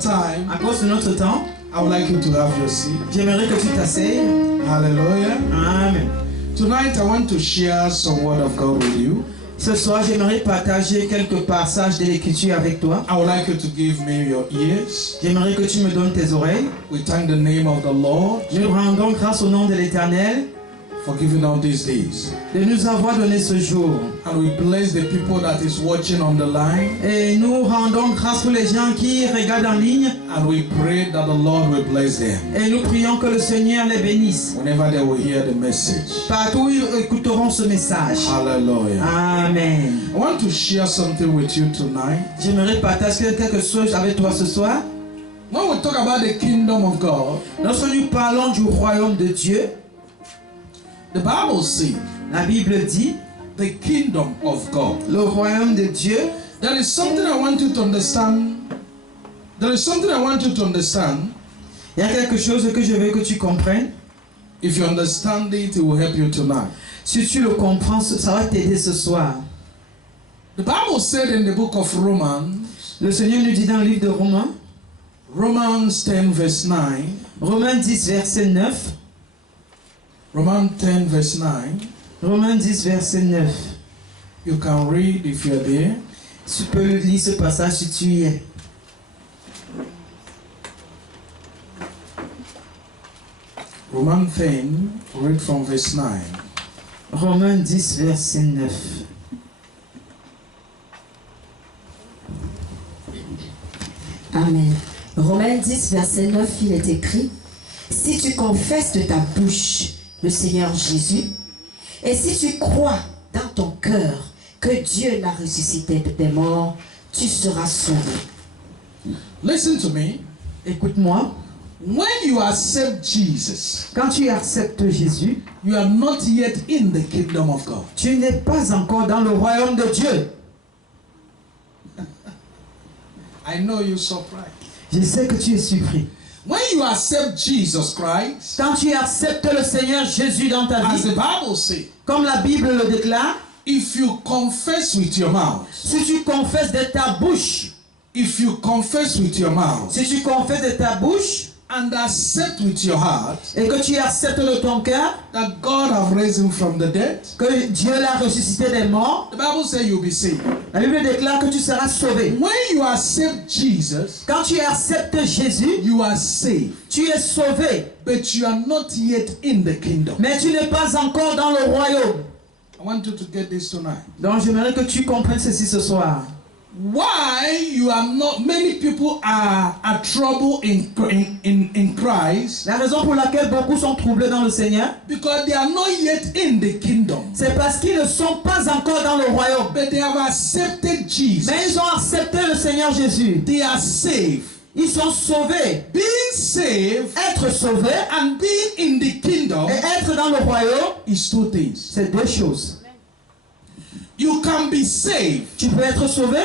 time, à cause de notre temps, I would like you to have your seat. j'aimerais que tu t'asseyes. Hallelujah. Amen. Tonight I want to share some word of God with you. Ce soir, j'aimerais partager quelques passages de l'Écriture avec toi. I would like you to give me your ears. J'aimerais que tu me donnes tes oreilles. We thank the name of the Lord Nous rendons grâce au nom de l'Éternel for giving us these days. de nous avoir donné ce jour. And we bless the people that is watching on the line. Et nous rendons grâce pour les gens qui regardent en ligne. And we pray that the Lord will bless them Et nous prions que le Seigneur les bénisse. whenever they will hear the message. Partout où ils écouteront ce message. Hallelujah. Amen. I want to share something with you tonight. J'aimerais partager quelque chose avec toi ce soir. When we talk about the kingdom of God, Lorsque nous parlons du royaume de Dieu, the Bible says la Bible dit, the kingdom of God. le royaume de Dieu, There is something I want you to understand. There is something I want you to understand. il y a quelque chose que je veux que tu comprennes. If you understand it, it will help you tonight. Si tu le comprends, ça va t'aider ce soir. The Bible said in the book of Romans, Le Seigneur nous dit dans le livre de Romains, Romans 10 verse 9, Romains 10 verset 9, Romans 10 verse 9, Romains 10 verset 9. you can read if you're there. Tu peux lire ce passage si tu y es. Romans 10, read from verse 9. Romains 10 verset 9. Amen. Romains 10, verset 9, il est écrit: si tu confesses de ta bouche le Seigneur Jésus, et si tu crois dans ton cœur que Dieu l'a ressuscité des morts, tu seras sauvé. Listen to me. Écoute-moi, When you accept Jesus, quand tu acceptes Jésus, you are not yet in the kingdom of God. tu n'es pas encore dans le royaume de Dieu. I know you're surprised. Je sais que tu es surpris. When you accept Jesus Christ, Quand tu acceptes le Seigneur Jésus dans ta as vie, the Bible says, comme la Bible le déclare, if you confess with your mouth, si tu confesses de ta bouche, if you confess with your mouth si tu confesses de ta bouche and accept with your heart et que tu acceptes de ton cœur that God have raised him from the dead, que Dieu l'a ressuscité des morts, the Bible says you'll be saved. la Bible déclare que tu seras sauvé. When you accept Jesus, Quand tu acceptes Jésus, you are saved, tu es sauvé, but you are not yet in the kingdom. mais tu n'es pas encore dans le royaume. I want you to get this tonight. Donc j'aimerais que tu comprennes ceci ce soir. Why you are not, many people are trouble in Christ, La raison pour laquelle beaucoup sont troublés dans le Seigneur, because they are not yet in the kingdom, c'est parce qu'ils ne sont pas encore dans le royaume. but they have accepted Jesus. Mais ils ont accepté le Seigneur Jésus. They are saved. Ils sont sauvés. Being saved Être sauvé and being in the kingdom et être dans le royaume, is two things. c'est deux choses. You can be saved Tu peux être sauvé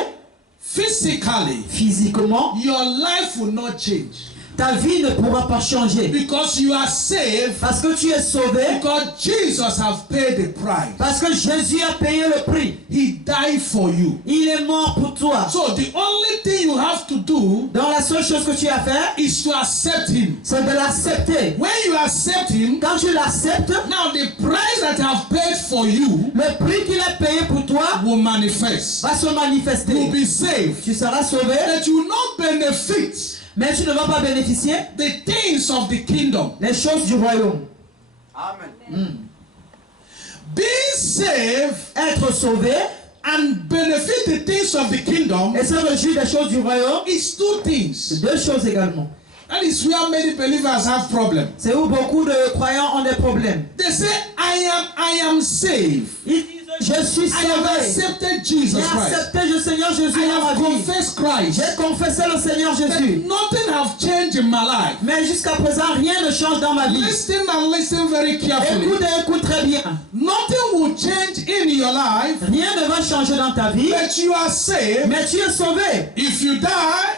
physically. physiquement. Your life will not change Ta vie ne pourra pas changer. because you are saved, Parce que tu es sauvé. because Jesus have paid the price. Parce que Jésus a payé le prix. He died for you. Il est mort pour toi. So the only thing you have to do Donc la seule chose que tu as à faire, is to accept him. c'est de l'accepter. When you accept him, Quand tu l'acceptes, now the price that I've paid for you le prix qu'il a payé pour toi will manifest. va se You'll manifester. be saved. Tu seras sauvé, But you will not benefit mais tu ne vas pas bénéficier the things of the kingdom. les choses du royaume. Being saved Être sauvé and benefit the things of the kingdom et se réjouir des choses du royaume, is two c'est things. deux choses également. That is where many believers have problems. C'est où beaucoup de croyants ont des problèmes. They say, I am saved. Ils disent, je suis I have sauvé. accepted Jesus J'ai Christ. accepté le Seigneur Jésus I dans ma have vie. confessed Christ. J'ai confessé le Seigneur But Jésus. nothing have changed in my life. Mais jusqu'à présent, rien ne change dans ma vie. Listen and listen very carefully. Écoute et écoute très bien. Nothing will change in your life, Rien ne va changer dans ta vie. but you are saved. Mais tu es sauvé. If you die,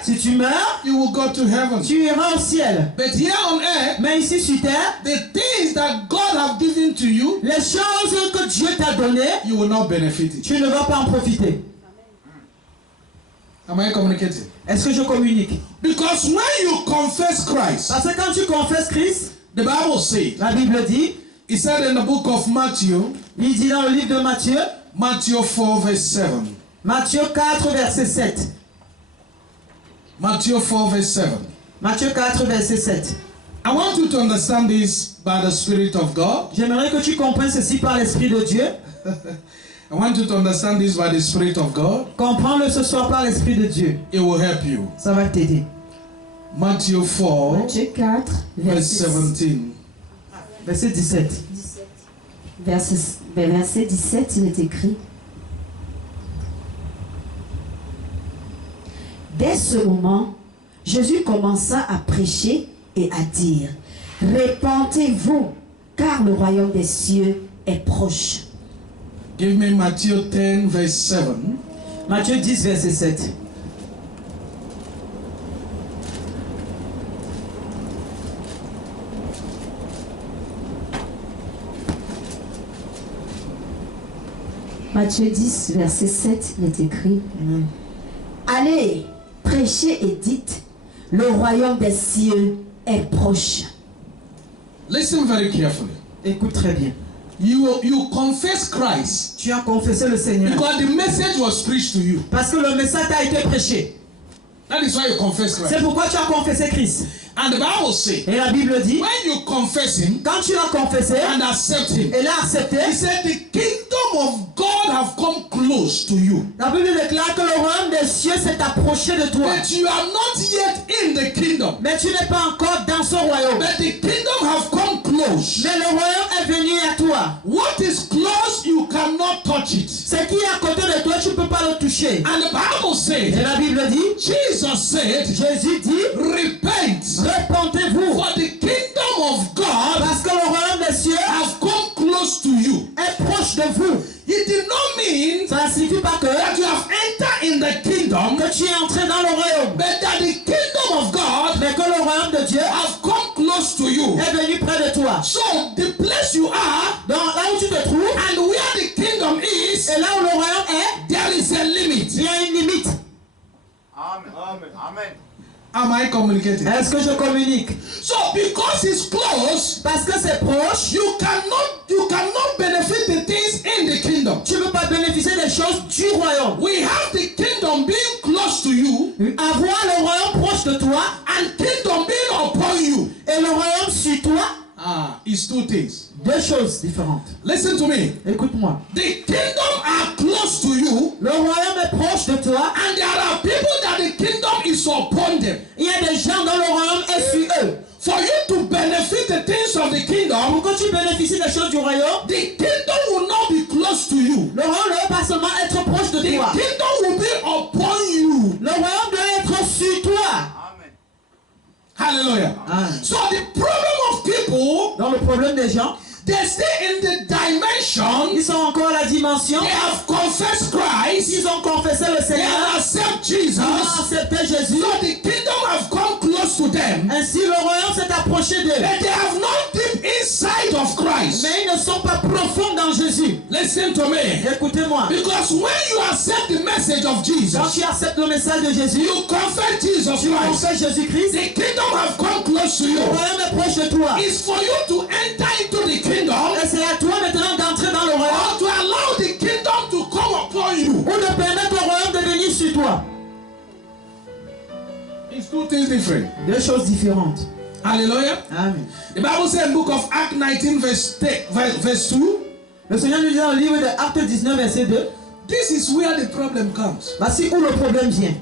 Si tu meurs, you will go to heaven. tu iras au ciel. But here on earth, Mais ici sur terre, the things that God have given to you, les choses que Dieu t'a données, you will not benefit it. tu ne vas pas en profiter. Am I communicating? Est-ce que je communique? Because when you confess Christ, Parce que quand tu confesses Christ, the Bible says, la Bible dit, it said in the book of Matthew, il dit dans le livre de Matthieu, Matthew 4 verse 7. Matthieu 4, verset 7. Matthew 4 verse 7. Matthieu 4, verset 7. I want you to understand this by the Spirit of God. J'aimerais que tu comprennes ceci par l'Esprit de Dieu. I want you to understand this by the Spirit of God. Comprends-le ce soir par l'Esprit de Dieu. It will help you. Ça va t'aider. Matthew 4 Matthieu 4, verse verset 17. Verset 17. Verset 17, il est écrit: Dès ce moment, Jésus commença à prêcher et à dire: Répentez-vous, car le royaume des cieux est proche. Give me Matthew 10 verse 7. Matthieu 10, verset 7. Matthieu 10, verset 7, il est écrit: Allez, prêchez et dites, le royaume des cieux est proche. Listen very carefully. Écoute très bien. You confess Christ Tu as confessé le Seigneur. because the message was preached to you. Parce que le message t'a été prêché. That is why you confess C'est Christ. pourquoi tu as confessé Christ. And the Bible says, Et la Bible dit, when you confess Him quand tu l'as confessé and accept Him, et l'as accepté, He said the kingdom of God have come close to you. la Bible déclare que le royaume des cieux s'est approché de toi. But you are not yet in the kingdom. Mais tu n'es pas encore dans ce royaume. But the kingdom have come close. Mais le royaume est venu à toi. What is close, you cannot touch it. Ce qui est à côté de toi, tu ne peux pas le toucher. And the Bible Et says, la Bible dit, Jesus said, Jésus dit, repent, répentez-vous. for the kingdom of God Parce que le royaume des cieux have come close to you. est proche de vous. It did not mean Ça ne signifie pas que that you have entered in the kingdom, tu es entré dans le royaume. but that the kingdom of God Mais que le royaume de Dieu have come close to you. est venu près de toi. So the place you are Donc là où tu te trouves, and where the kingdom is, et là où le royaume est, there is a limit. il y a une limite. Amen. Amen. Amen. Am I communicating? Est-ce que je communique? So because it's close, Parce que c'est proche, you cannot benefit the things in the kingdom. tu ne peux pas bénéficier des choses du royaume. We have the kingdom being close to you Avoir le royaume proche de toi and kingdom being upon you. et le royaume sur toi, It's two things. deux choses différentes. Listen to me. Écoute-moi. The kingdom are close to you, Le royaume est proche de toi. and there are people that the kingdom is upon them. Il y a des gens dont le royaume est sur eux. For you to benefit the things of the kingdom, Pour que tu bénéficies des choses du royaume, the kingdom will not be close to you. le royaume ne doit pas seulement être proche de The toi. kingdom will be upon you. Le royaume doit être sur toi. Amen. Hallelujah. Amen. So the problem of people, Dans le problème des gens, they stay in the dimension. ils sont encore à la dimension. They have confessed Christ. Ils ont confessé le They Seigneur. have accepted Ils ont Jesus. accepté Jésus. So the kingdom have come close to them. Ainsi, le royaume s'est approché d'eux. But they have not deep inside of Christ. Mais ils ne sont pas profonds dans Jésus. Listen to me. Écoutez-moi. Because when you accept the message of Quand Jesus, tu acceptes le message de Jésus, you confess Jesus tu Christ. confesses Jésus-Christ, The kingdom have come close to le you. royaume est proche de toi. It's for you to enter into the kingdom Et c'est à toi maintenant d'entrer dans le royaume or to allow the kingdom to come upon you. ou de permettre au royaume de venir sur toi. It's two things different. Deux choses différentes. Hallelujah. Amen. The Bible says in the book of Acts 19 verse 2, Le Seigneur nous dit dans le livre de Actes 19, verset 2, this is where the problem comes. voici où le problème vient.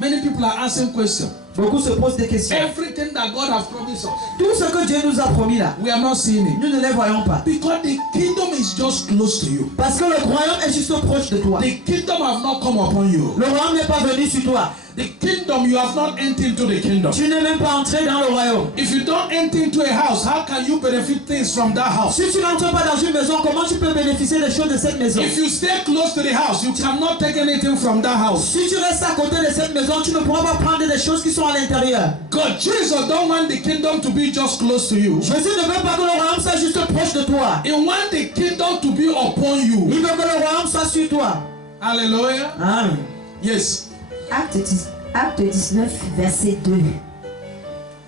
Many people are asking questions. Beaucoup se posent des questions. Everything that God has promised us, Tout ce que Dieu nous a promis là, we are not seeing it. nous ne les voyons pas. Because the kingdom is just close to you. Parce que le royaume est juste proche de toi. The kingdom have not come upon you. Le royaume n'est pas venu sur toi. The kingdom, you have not entered into the kingdom. Tu n'es même pas entré dans le royaume. If you don't enter into a house, how can you benefit things from that house? Si tu n'entres pas dans une maison, comment tu peux bénéficier des choses de cette maison? If you stay close to the house, you cannot take anything from that house. Si tu restes à côté de cette maison, tu ne pourras pas prendre des choses qui sont à l'intérieur. God, Jesus don't want the kingdom to be just close to you. Jésus ne veut pas que le royaume soit juste proche de toi. He wants the kingdom to be upon you. Il veut que le royaume soit sur toi. Hallelujah. Amen. Yes. Acte 19, verset 2.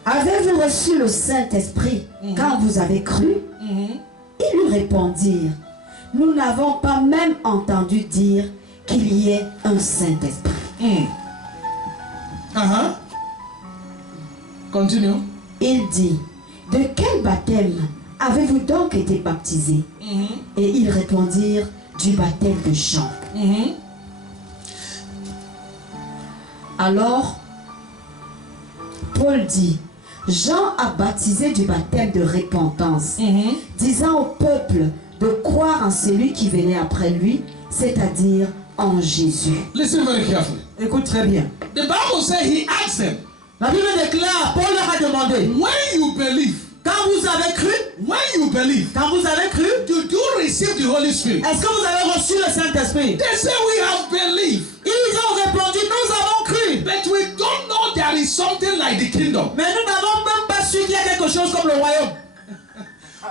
Avez-vous reçu le Saint-Esprit quand vous avez cru? Ils lui répondirent, nous n'avons pas même entendu dire qu'il y ait un Saint-Esprit. Continue. Il dit, de quel baptême avez-vous donc été baptisés? Et ils répondirent, du baptême de Jean. Alors, Paul dit, Jean a baptisé du baptême de repentance, disant au peuple de croire en celui qui venait après lui, c'est-à-dire en Jésus. Listen very carefully. Écoute très bien. The Bible says he asked them, La Bible déclare, Paul leur a demandé, when you believe, quand vous avez cru, quand vous avez cru, did you receive the Holy Spirit? est-ce que vous avez reçu le Saint-Esprit? They say we have believed. Ils ont répondu, nous avons cru. But we don't know there is something like the kingdom. Mais nous n'avons même pas su qu'il y a quelque chose comme le royaume.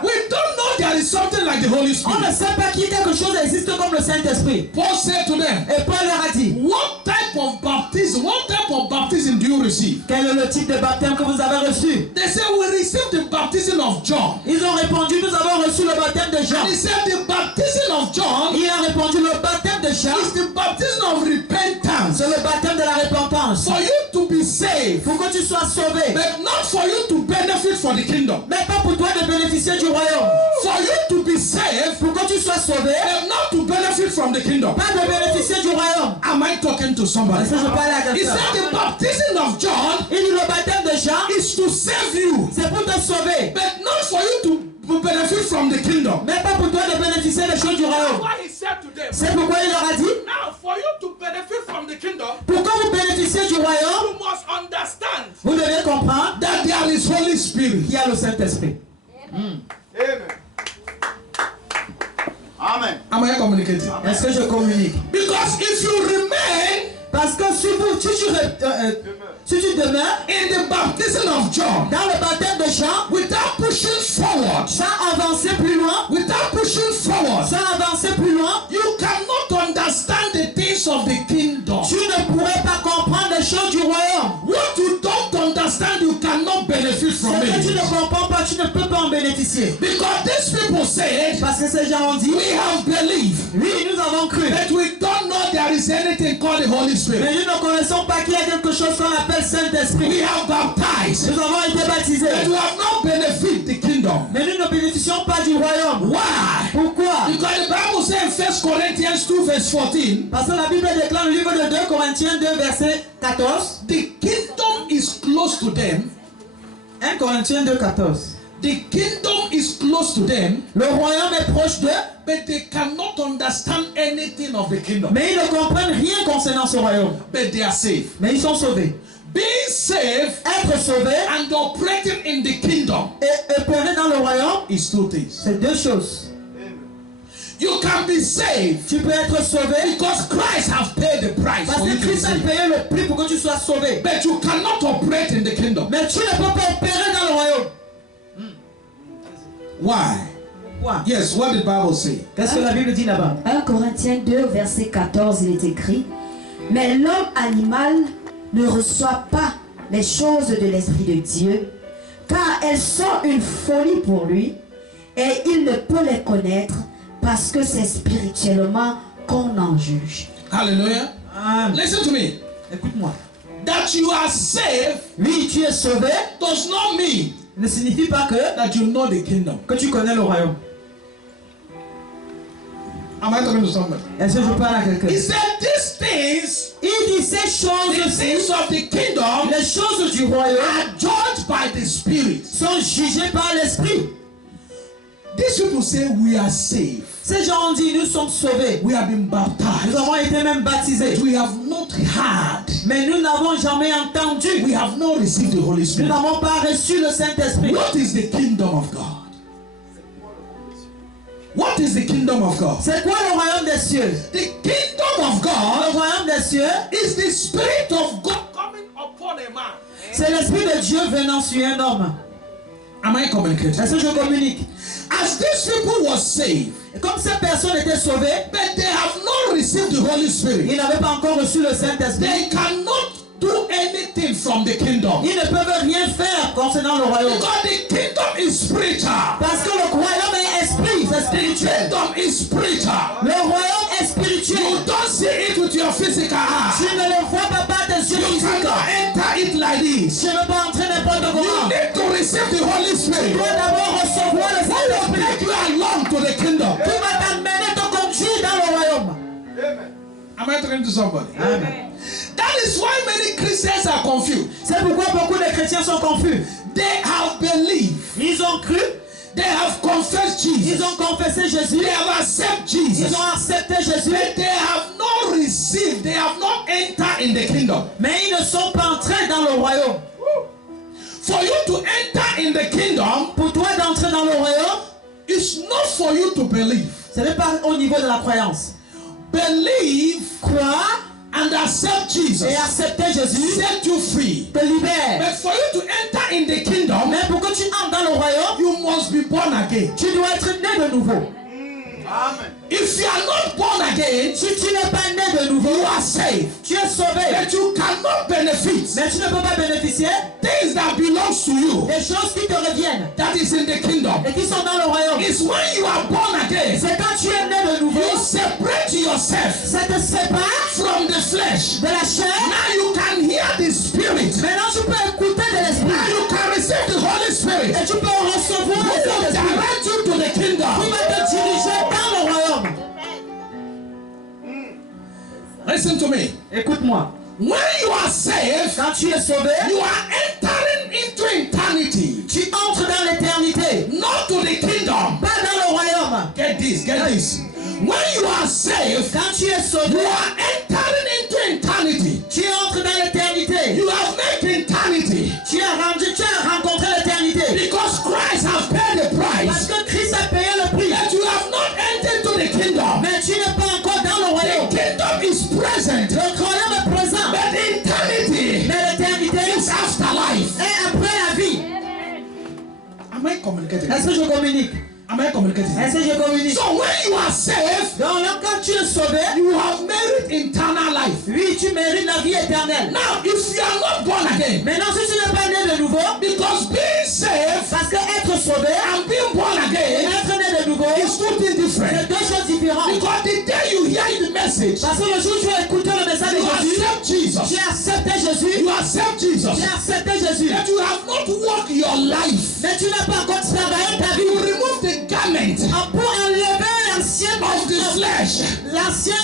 We don't know there is something like the Holy On Spirit. ne sait pas qu'il y a quelque chose qui existe comme le Saint-Esprit. Paul said to them, Et Paul leur a dit, what type of baptism do you receive? quel est le type de baptême que vous avez reçu? They said we received the baptism of John. Ils ont répondu, nous avons reçu le baptême de Jean. And he said the baptism of John Il a répondu, le baptême de Jean, is the baptism of repentance. c'est le baptême de la repentance. For you to be saved, Pour que tu sois sauvé. but not for you to benefit from the kingdom. Mais pas pour toi de bénéficier du royaume. For you to be saved, Pour que tu sois sauvé, but not to benefit from the kingdom. pas de bénéficier du royaume. Am I talking to somebody? Est-ce que je parle à He quelqu'un? said the baptism of John Il dit le baptême de Jean, is to save you, c'est pour te sauver. but not for you to benefit from the kingdom. Mais pas pour toi de bénéficier des choses du royaume. What he said to them. C'est pourquoi il leur a dit, Now, for you to benefit from the kingdom, pour que vous bénéficiez du royaume, you must understand vous devez comprendre that there is Holy Spirit. qu'il y a le Saint-Esprit. Amen. Amen. Am I communicating? Est-ce que je communique? Because if you remain Parce que si tu demeures in the baptism of John dans le baptême de Jean, without pushing forward, sans avancer plus loin, sans avancer plus loin, you cannot understand the things of the kingdom. tu ne pourrais pas comprendre les choses du royaume. What you don't understand, you cannot benefit Ce from que tu it. ne comprends pas, tu ne peux pas en bénéficier. Because these people said, Parce que ces gens ont dit, we have believed, oui, nous avons cru. but we don't know there is anything called the Holy Spirit. Mais nous ne connaissons pas qu'il y a quelque chose qu'on appelle Saint-Esprit. We have baptized, Nous avons été baptisés. but we have not benefit the kingdom. Mais nous ne bénéficions pas du royaume. Why? Pourquoi? Because the Bible says in 1 Corinthians 2 verse 14, Parce que la Bible déclare le livre de 2 Corinthiens 2 verset 14. the kingdom is close to them. 1 Corinthiens 2, 14. The kingdom is close to them, Le royaume est proche d'eux, but they cannot understand anything of the kingdom. mais ils ne comprennent rien concernant ce royaume. But they are saved. Mais ils sont sauvés. Being saved Être sauvé and operating in the kingdom et éprouvé dans le royaume, is two things. c'est deux choses. You can be saved Tu peux être sauvé because Christ has paid the price parce for you que to be Christ a saved. payé le prix pour que tu sois sauvé. But you cannot operate in the kingdom. Mais tu ne peux pas opérer dans le royaume. Why? Pourquoi? Yes, what did the Bible say? Qu'est-ce que la Bible dit là-bas? 1 Corinthiens 2, verset 14, il est écrit, mais l'homme animal ne reçoit pas les choses de l'Esprit de Dieu, car elles sont une folie pour lui, et il ne peut les connaître parce que c'est spirituellement qu'on en juge. Hallelujah. Listen to me. Écoute-moi. That you are saved Oui, tu es sauvé does not mean ne signifie pas that you know the kingdom. que tu connais le royaume. Am I talking to somebody? Est-ce que je parle à He quelqu'un? said these things, Il dit ces the choses, things of the kingdom, les choses du royaume are judged by the Spirit. sont jugées par l'esprit. These people say we are saved. Ces gens ont dit nous sommes sauvés. We have been Nous baptized. avons été même baptisés. We have not heard. Mais nous n'avons jamais entendu. We have not received the Holy Nous Spirit. n'avons pas reçu le Saint-Esprit. What is the kingdom of God? What is the kingdom of God? C'est quoi le royaume des cieux? The kingdom of Le God royaume des cieux, is the Spirit of God coming upon a man. c'est l'Esprit de Dieu venant sur un homme. Am I communicating? Est-ce que je communique? As these people were saved, Et comme ces personnes étaient sauvées, but they have not received the Holy Spirit, ils n'avaient pas encore reçu le Saint-Esprit. they cannot do anything from the kingdom. Ils ne peuvent rien faire concernant le royaume. Because the kingdom is spiritual. Parce que le royaume est esprit, c'est The spirituel. kingdom is spiritual. Le royaume est You spirituel. don't see it with your physical Tu eye. ne le vois pas par tes yeux You physiques. cannot enter it like this. Tu ne peux pas entrer n'importe You comment. need to receive the Holy Tu Spirit. dois d'abord recevoir le Who will Saint-Esprit. take you along to the kingdom? Qui va t'amener, te conduire dans le royaume. Am I talking to somebody? Amen. That is why many Christians are confused. C'est pourquoi beaucoup de chrétiens sont confus. They have believed. Ils ont cru, They have confessed Jesus. ils ont confessé Jésus, They have accepted Jesus. ils ont accepté Jésus, But they have not received. They have not entered in the kingdom. mais ils ne sont pas entrés dans le royaume. For you to enter in the kingdom, Pour toi d'entrer dans le royaume, it's not for you to believe. ce n'est pas au niveau de la croyance. Believe Croire and accept Jesus. et accepter Jésus Set you free. te libère. But for you to enter in the kingdom, Mais pour que tu entres dans le royaume, you must be born again. tu dois être né de nouveau. Amen. If you are not born again, Si tu n'es pas né de nouveau, you are saved. tu es sauvé. But you cannot benefit Mais tu ne peux pas bénéficier things that belongs to you des choses qui te reviennent that is in the kingdom. et qui sont dans le royaume. It's when you are born again, C'est quand tu es né de nouveau, you separate yourself ça te sépare from the flesh. de la chair. Now you can hear the Spirit. Maintenant tu peux écouter de Now l'esprit you can receive the Holy Spirit. et tu peux recevoir Who le will Saint-Esprit direct you to the qui kingdom? va te diriger dans le royaume. Listen to me. Écoute-moi, When you are saved, quand tu es sauvé, you are entering into eternity, tu entres dans l'éternité, not to the kingdom. pas dans le royaume. Get this, get this. When you are saved, Quand tu es you sauvé, are entering into eternity. tu entres dans l'éternité. You have made eternity Tu as rencontré l'éternité. because Christ has paid the Parce price. que Christ a payé le prix. But you have not entered into the kingdom. Mais tu n'es pas encore dans le The royaume. kingdom is present, Le royaume est présent. but eternity Mais l'éternité is afterlife. est après la vie. Am I communicating? Est-ce que je communique? Am I communicating? Est-ce que je communique? So when you are saved, Donc là, quand tu es sauvé, you have made eternal life. oui, tu mérites la vie éternelle. Now, if you are not born again, Maintenant, si tu n'es pas né de nouveau, because being saved parce que être sauvé and being born et again être né de nouveau, is two things c'est different. deux choses différentes. Because the day you hear the message, Parce que le jour où tu as écouté le message de you Jésus, accept Jesus. tu as accepté Jésus, You accept Jesus. tu as accepté Jésus, But you have not walked your life. mais tu n'as pas encore travaillé ta You vie remove the garment pour enlever l'ancien of the flesh l'ancien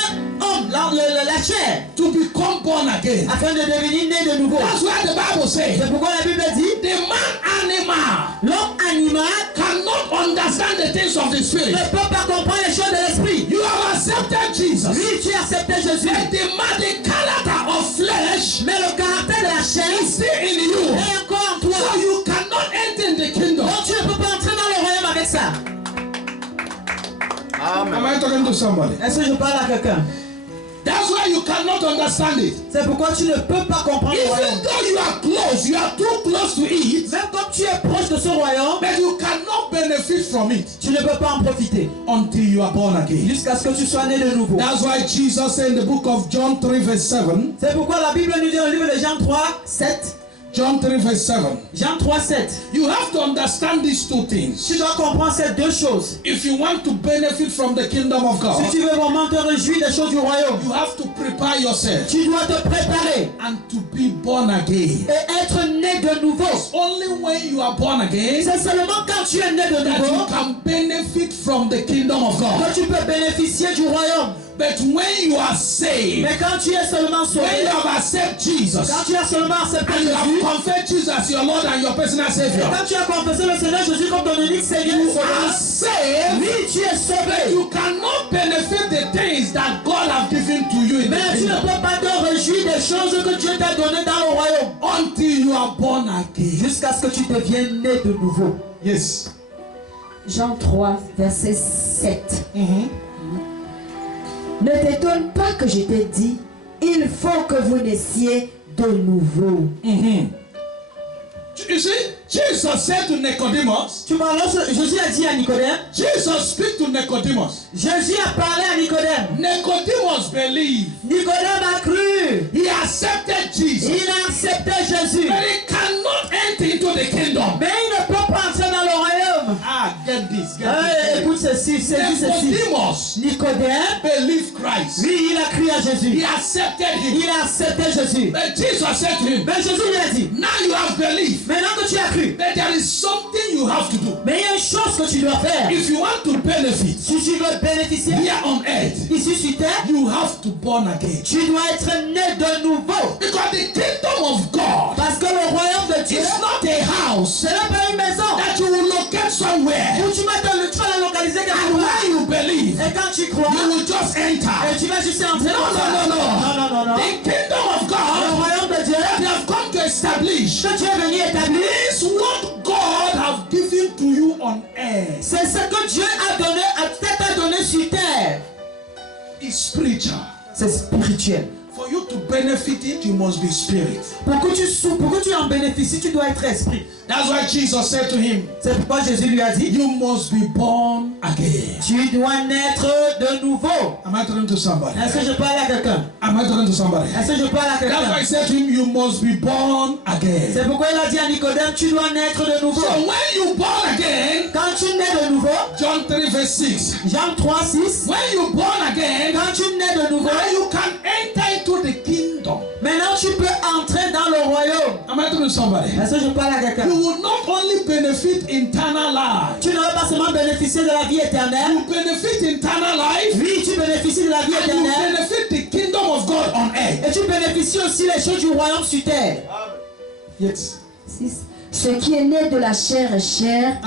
homme, la chair, to become born again. afin de devenir né de nouveau. That's why the Bible says C'est pourquoi la Bible dit, the man animal l'homme animal cannot understand the things of the spirit. ne peut pas comprendre les choses de l'esprit. You have accepted Jesus. Oui, tu as accepté Jésus, But the character of flesh mais le caractère de la chair is still in you. est encore en toi. So you cannot enter in the kingdom. Donc tu ne peux pas entrer dans le royaume avec ça. Am Amen. I talking to somebody? Est-ce que je parle à quelqu'un? That's why you cannot understand it. C'est pourquoi tu ne peux pas comprendre le Even royaume. though you are close, you are too close to it, Même comme tu es proche de ce royaume, but you cannot benefit from it tu ne peux pas en profiter until you are born again. jusqu'à ce que tu sois né de nouveau. That's why Jesus said in the book of John 3 verse 7, C'est pourquoi la Bible nous dit dans le livre de Jean 3, 7. John 3 verse 7, Jean 3, 7. you have to understand these two things. Tu dois comprendre ces deux choses. If you want to benefit from the kingdom of God, Si tu veux vraiment te réjouir des choses du royaume, you have to prepare yourself tu dois te préparer and to be born again. et être né de nouveau. Only when you are born again C'est seulement quand tu es né de that nouveau you can benefit from the kingdom of God. que tu peux bénéficier du royaume. But when you are saved, Mais quand tu es seulement when sauvé, you have accepted Jesus, quand tu as seulement accepté and you have Jésus, confessed Jesus as your Lord and your personal Savior, quand tu as confessé le Seigneur Jésus comme ton unique Seigneur et you are Sauveur, saved. oui, tu es sauvé. You cannot benefit the things that God has given to you in Mais the tu ne kingdom peux pas te réjouir des choses que Dieu t'a données dans le royaume until you are born again. jusqu'à ce que tu deviennes né de nouveau. Yes. Jean 3, verset 7. Mhm. Ne t'étonne pas que je t'ai dit, il faut que vous naissiez de nouveau. Mhm. You see, Jesus said to Nicodemus, Tu vois, alors Jésus a dit à Nicodème, Jesus speak to Nicodemus. Jésus a parlé à Nicodème. Nicodemus believed. Nicodème a cru. He accepted Jesus. Il a accepté Jésus. But he cannot enter into the kingdom. Mais il ne peut pas entrer dans le royaume. Ah, get this. Écoute ceci, saisis ceci. Nicodemus Nicodème, believed Christ. lui, il a cru à Jésus. He accepted him. Il a accepté Jésus. But Jesus said to him, Mais Jésus lui a dit, now you have believed. maintenant que tu as cru, But there is something you have to do. mais il y a une chose que tu dois faire. If you want to benefit Si tu veux bénéficier here on earth, ici sur terre, you have to born again. tu dois être né de nouveau. Because the kingdom of God Parce que le royaume de Dieu, is not a house ce n'est pas une maison that you will locate somewhere. où tu vas la localiser quelque And part. when you believe, Et quand tu crois, you will just enter. et tu vas juste entrer No, dans ça. no, no, no. Non, non, non. The kingdom of Le God royaume de Dieu, that they have come to establish que Dieu est venu établir, is what God have given to you on earth. c'est ce que Dieu a donné, t'a donné sur terre. It's spiritual. C'est spirituel. For you to benefit it, you must be spirit. Pour que tu en bénéficies, tu dois être esprit. That's why Jesus said to him, C'est pourquoi Jésus lui a dit, you must be born again. tu dois naître de nouveau. Am I talking to somebody? Est-ce que je parle à quelqu'un? Am I talking to somebody? Est-ce que je parle à That's why quelqu'un? he said to him, you must be born again. C'est pourquoi il a dit à Nicodème, tu dois naître de nouveau. So when you born again, Quand tu nais de nouveau, John 3 verse 6. Jean 3, 6, When you born again, quand tu nais de nouveau, now you can enter into the kingdom. maintenant tu peux entrer dans le royaume. Am I talking to somebody? Est-ce que je parle à quelqu'un? You will not only benefit eternal life. Tu ne vas pas seulement bénéficier de la vie éternelle. You benefit eternal life. Oui, tu bénéficies de la vie And you éternelle. benefit the kingdom of God on earth. Et tu bénéficies aussi les choses du royaume sur terre. Yes. 6. Ce qui est né de la chair est chair,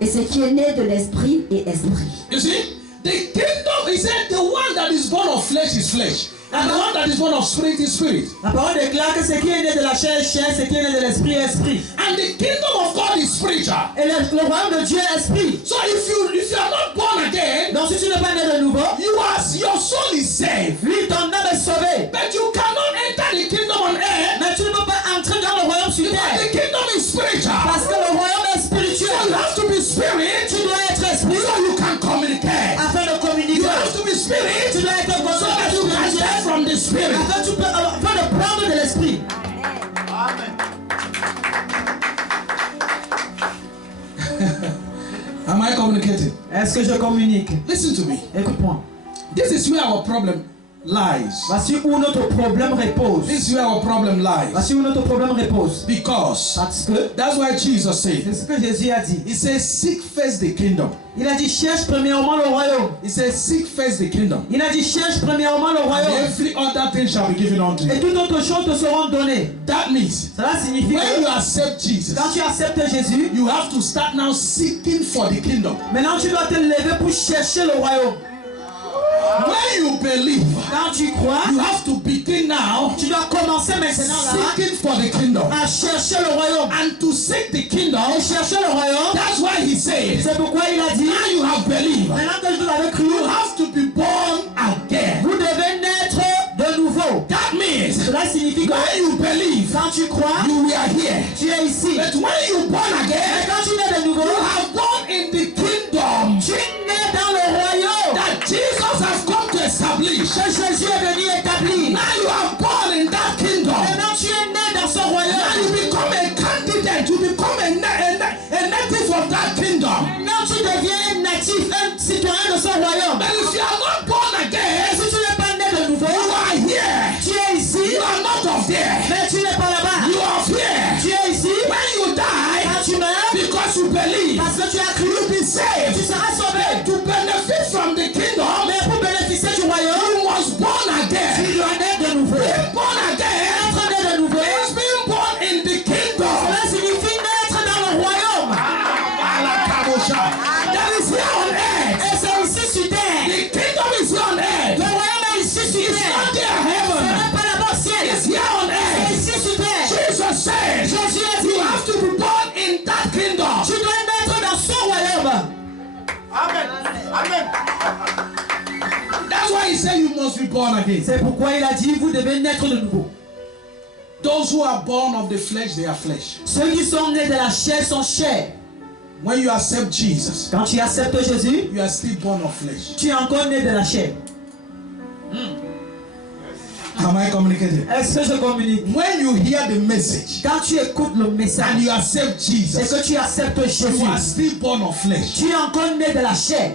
et ce qui est né de l'esprit est esprit. You see, the kingdom, he said, the one that is born of flesh is flesh. And the one that is born of spirit is spirit. La parole déclare que ce qui est né de la chair est chair, ce qui est né de l'esprit est esprit. And the kingdom of God is spiritual. Et le royaume de Dieu est esprit. So if you are not born again, Donc si tu n'es pas né de nouveau, your soul is saved. lui ton âme est sauvée. But you cannot enter the kingdom on earth. Mais tu ne peux pas entrer dans le royaume sur Because the terre. kingdom is spiritual. Parce que le royaume est So you spirituel. have to be spirit Tu dois être esprit so you can communicate. afin de You communiquer. have to be spirit Tu dois être so that you can spirituel take from the spirit. afin de prendre de l'esprit. Amen. Am I communicating? Est-ce que je communique? Listen to me. Écoute-moi. This is where our problem lies. Voici où notre problème repose. This is where our problem lies. Voici où notre problème repose. Because Parce que that's why Jesus said, c'est ce que Jésus a dit. he says, seek first the kingdom. Il a dit cherche premièrement le royaume. He says, seek first the kingdom. Il a dit cherche premièrement le And royaume. every other thing shall be given unto Et you. toutes autres choses te seront données. That means Cela signifie when you que accept Jesus, quand tu acceptes Jésus, you have to start now seeking for the kingdom. maintenant tu dois te lever pour chercher le royaume. When you believe, Quand tu crois, you have to begin now tu dois commencer maintenant là seeking for the kingdom. à chercher le royaume. And to seek the kingdom, Et chercher le royaume, that's why he said, c'est pourquoi il a dit, now you have believed. maintenant que vous avez cru, You have to be born again. vous devez naître de nouveau. That means Cela signifie que when you believe, quand tu crois, you were here. tu es ici. But when you born Et again, quand tu nais de nouveau, you have born in the kingdom tu nais dans le royaume that Jesus has come to establish. que Jésus est venu établir. Now you are born in that kingdom. Maintenant tu es né dans ce Now royaume. you become a candidate. You become a native of that kingdom. Maintenant tu deviens un natif, un citoyen de ce royaume. But if you are not born Et again, si tu n'es pas né de nouveau, you are here. tu es ici, You are not of there. mais tu n'es pas là-bas. You are here. Tu es ici, When you die, quand tu meurs, because you believe, parce que tu as cru, you'll be tu saved. seras sauvé. To benefit from the kingdom, Mais pour bénéficier du royaume, you must born tu again. dois naître de nouveau. Being born again Être né de nouveau, is being born in the kingdom. cela signifie naître dans le royaume. That is here on earth. Et c'est ici sur terre. The kingdom is here on Le earth. royaume est ici sur It's not terre. there Ce heaven. n'est pas là-bas au ciel. It's here on C'est earth. ici sur terre. Jesus said, Jésus a you dit, have to be born in that kingdom. tu dois naître dans son royaume. Amen. Amen. That's why he said you must be born again. C'est pourquoi il a dit, vous devez naître de nouveau. Those who are born of the flesh, they are flesh. Ceux qui sont nés de la chair sont chair. When you accept Jesus, Quand tu acceptes Jésus, you are still born of flesh. tu es encore né de la chair. Am I communicating? Est-ce que je communique? When you hear the message Quand tu écoutes le and message you accept et Jesus, que tu acceptes you are Jésus, still born of flesh. tu es encore né de la chair.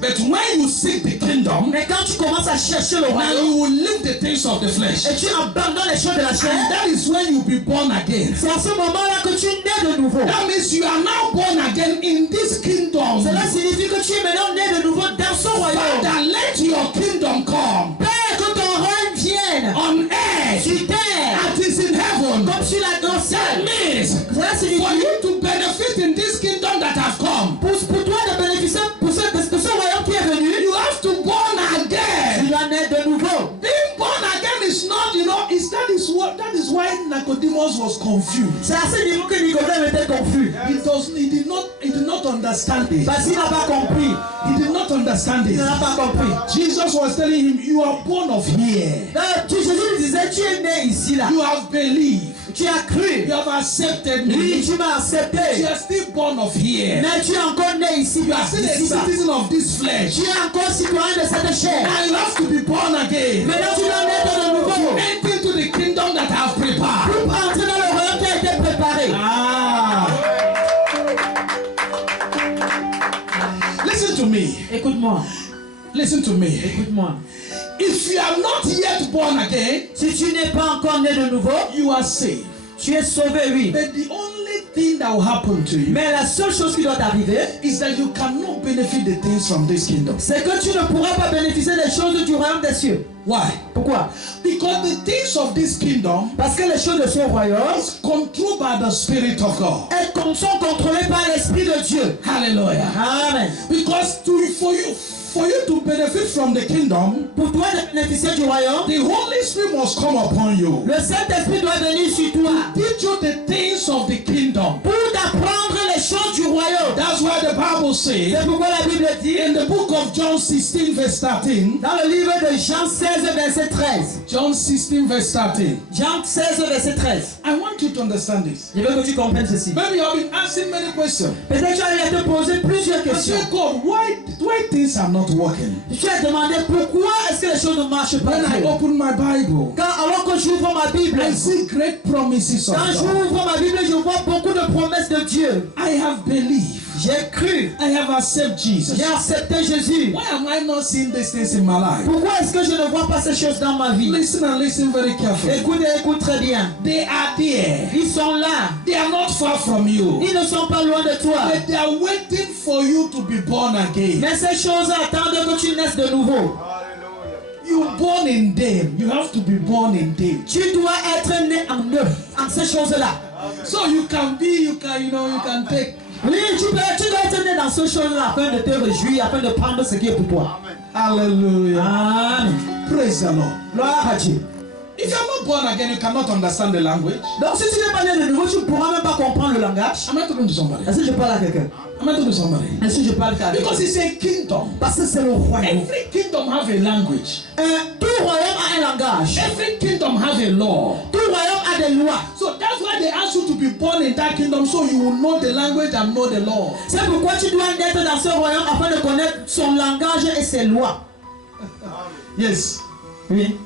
But when you seek the kingdom, Mais quand tu commences à chercher le now royaume you will leave the things of the flesh. et tu abandonnes les choses de la And chair, that is when you be born again. c'est à ce moment-là que tu nais de nouveau. That means you are now born again in this kingdom. Cela signifie que tu es maintenant né de nouveau dans son royaume. Father, let your kingdom come Père, que ton règne vienne on earth sur terre as it is in heaven. comme sur la dans le That ciel. means Cela for signifie you to benefit in this kingdom that have come, pour toi de bénéficier de ce royaume qui est venu, you have to born tu again. dois naître de nouveau. Being born again is not, that is why Nicodemus was confused. C'est à ce niveau que Nicodème était confus. He did not understand it. Parce qu'il n'a pas compris. He did not understand Il it. n'a pas compris. Jesus was telling him, you are born of here. Jésus lui disait, tu es né ici là. You have believed. Tu as cru. You have accepted Oui, me. tu m'as You accepté. are still born of here. Mais tu es encore né ici. You are still a Ici-bas. citizen of this flesh. Tu es encore citoyen de cette chair. And you have to be born again. Maintenant tu dois naître de nouveau. Enter into the kingdom that I have prepared. Pour entrer dans le royaume qui a été préparé. Ah. Listen to me. Écoute-moi. Listen to me. Écoute-moi. If you are not yet born again, Si tu n'es pas encore né de nouveau, you are saved. tu es sauvé, oui. But the only thing that will happen to you Mais la seule chose qui doit t'arriver, is that you cannot benefit the things from this kingdom. c'est que tu ne pourras pas bénéficier des choses du royaume des cieux. Why? Pourquoi? Because the things of this kingdom Parce que les choses de son royaume is controlled by the Spirit of God. elles sont contrôlées par l'Esprit de Dieu. Hallelujah. Amen. Because for you to benefit from the kingdom, Pour toi de bénéficier du royaume, the Holy Spirit must come upon you. le Saint-Esprit doit venir sur toi Teach you the things of the kingdom. pour t'apprendre les choses du royaume. That's why the Bible says C'est pourquoi la Bible dit in the book of John 16 verse 13. dans le livre de Jean 16 verset 13. John 16 verse 13. Jean 16 verset 13. I want you to understand this. Je veux que tu comprennes ceci. Maybe you have been asking many questions. Peut-être tu as te poser plusieurs I questions. say, God, why things are not working? Tu as demandé pourquoi est-ce que les choses ne marchent pas. When I open my Bible, Alors que j'ouvre ma Bible, I see great promises of quand God. j'ouvre ma Bible, je vois beaucoup de promesses de Dieu. I have believed. J'ai cru. I have accepted Jesus. J'ai accepté Jésus. Why am I not seeing these things in my life? Pourquoi est-ce que je ne vois pas ces choses dans ma vie? Listen and listen very carefully. Écoute et écoute très bien. They are there. Ils sont là. They are not far from you. Ils ne sont pas loin de toi. But they are waiting for you to be born again. Mais ces choses attendent que tu naisses de nouveau. You born in them. You have to be born in them. Tu dois être né en eux, en ces choses-là. So you can take. Oui, tu dois être né dans ces choses-là afin de te réjouir, afin de prendre ce qui est pour toi. Hallelujah. Amen. Praise the Lord. Gloire à Dieu. If you are not born again, you cannot understand the language. Donc si tu n'es pas né de nouveau, tu ne pourras même pas comprendre le langage. Am I talking to somebody? Est-ce que je parle à quelqu'un? Am I talking to somebody? Est-ce que je parle à quelqu'un? Because it's a kingdom. Parce que c'est le royaume. Every kingdom have a language. Tout royaume a un langage. Every kingdom have a law. Tout royaume a des lois. So that's why they ask you to be born in that kingdom, so you will know the language and know the law. C'est pourquoi tu dois naître dans ce royaume afin de connaître son langage et ses lois. Yes. Oui.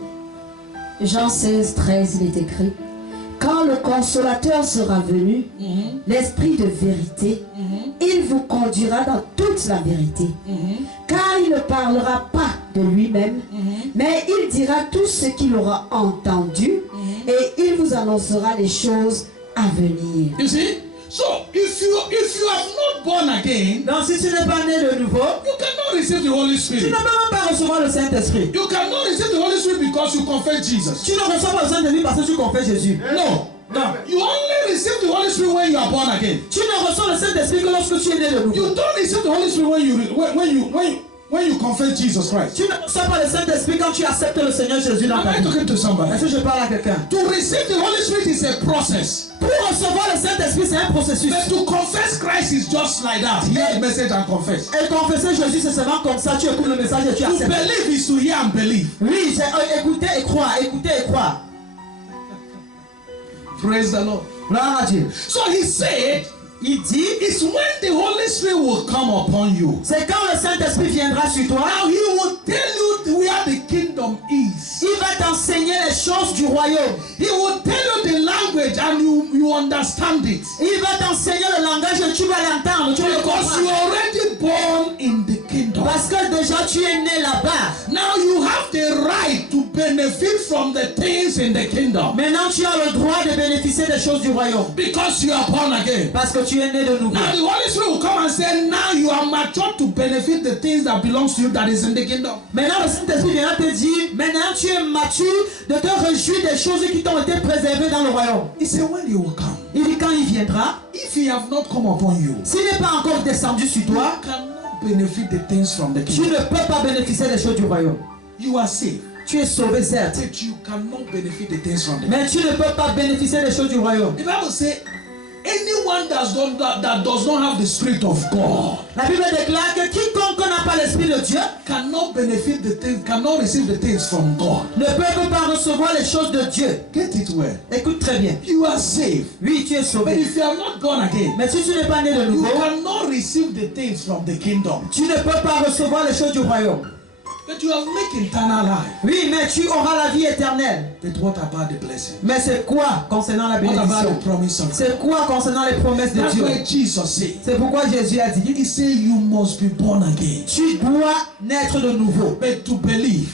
Jean 16, 13, il est écrit: quand le consolateur sera venu, l'esprit de vérité, il vous conduira dans toute la vérité. Car il ne parlera pas de lui-même, mais il dira tout ce qu'il aura entendu et il vous annoncera les choses à venir. You see? So if you have not born again, Donc si tu n'es pas né de nouveau, you cannot receive the Holy tu Spirit. ne peux même pas recevoir le Saint-Esprit. You cannot receive the Holy Spirit because you confess Jesus. Tu ne reçois pas le Saint-Esprit parce que tu confesses Jésus. No. Non. You only receive the Holy Spirit when you are born again. Tu ne reçois le Saint-Esprit que lorsque tu es né de nouveau. You don't receive the Holy Spirit when you confess Jesus Christ. Tu ne reçois pas le Saint-Esprit quand tu acceptes le Seigneur Jésus dans Am ta I vie. talking to somebody? Est-ce que je parle à quelqu'un? To receive the Holy Spirit is a process. Pour recevoir le Saint-Esprit, c'est un processus. But to confess Christ is just like that. Hear the message and confess. Et confesser Jésus, c'est seulement comme ça. Tu écoutes le message et tu To acceptes. believe is to hear and believe. Oui, c'est écouter et croire. Écouter et croire. Praise the Lord. Gloire à Dieu. So he said, Il dit, it's when the Holy Spirit will come upon you. c'est quand le Saint-Esprit viendra sur toi, Now he will tell you where the kingdom is. il va t'enseigner les choses du royaume. He will tell you the language and you understand it. Il va t'enseigner le langage et tu vas l'entendre, tu vas le Because you comprendre. are already born in the kingdom. Parce que déjà tu es né là-bas. Now you have the right to benefit from the things in the kingdom. Maintenant tu as le droit de bénéficier des choses du royaume. Because you are born again. Parce que tu es né de nouveau. Now the Holy Spirit will come and say, now you are mature to benefit the things that belongs to you that is in the kingdom. Maintenant le Saint-Esprit viendra te dire, maintenant tu es mature de te réjouir des choses qui t'ont été préservées dans le royaume. He said, when he will come, Il dit quand il viendra, if he have not come upon you, s'il n'est pas encore descendu sur you toi, cannot benefit the things from the tu kingdom. ne peux pas bénéficier des choses du royaume. You are saved, Tu es sauvé certes, but you cannot benefit the things from the kingdom. mais tu ne peux pas bénéficier des choses du royaume. The Bible says, anyone that does not have the Spirit of God La Bible déclare que quiconque n'a pas l'Esprit de Dieu cannot benefit the things, cannot receive the things from God. ne peut pas recevoir les choses de Dieu. Get it well. Écoute très bien. You are saved, Oui, tu es but sauvé. if you are not born again, Mais si tu n'es pas né de you nouveau, cannot receive the things from the kingdom. tu ne peux pas recevoir les choses du royaume. But you have make eternal life. Oui, mais tu auras la vie éternelle. But what about the blessing? Mais c'est quoi concernant la What about bénédiction? the promise of God? C'est quoi concernant les promesses de That's Dieu? why Jesus said, C'est pourquoi Jésus a dit, he said you must be born again. tu dois naître de nouveau. But to believe,